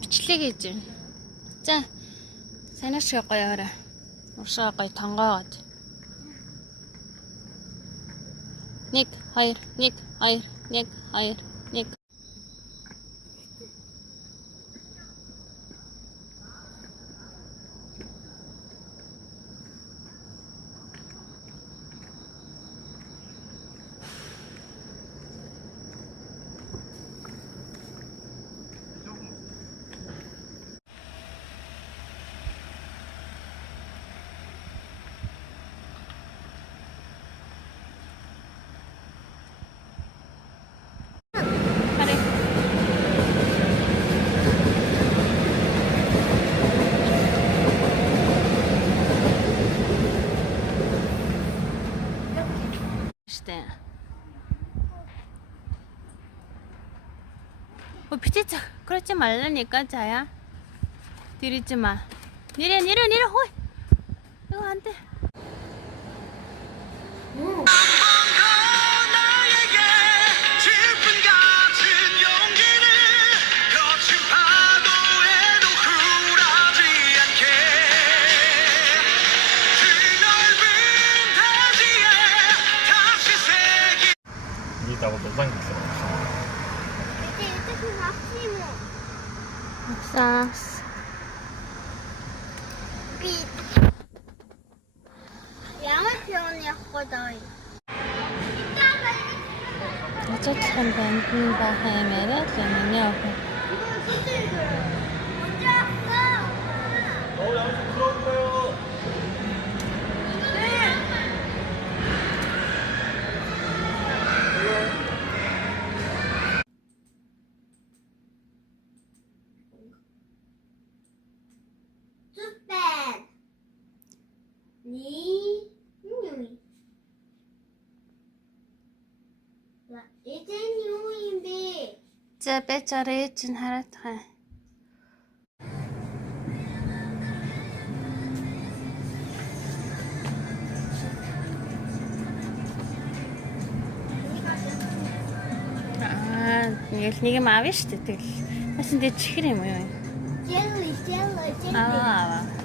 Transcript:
Бичлэг хийж байна. За. Санаа шиг гоёорой. Уршаа гоё тонгоогоод. 1 2 1 2 1 2 1. 비치자. 그러지 말라니까, 자야. 들이지 마. 내려, 호이. 이거 안 돼. Tahu tentang gitu. Sas. 어쨌든 밴드 바행에를 때문에 자, 배짜리 진 하라타. Нэг юм авъя штэ тэгэл. Бас энэ чихэр юм уу? Jelly. Ah.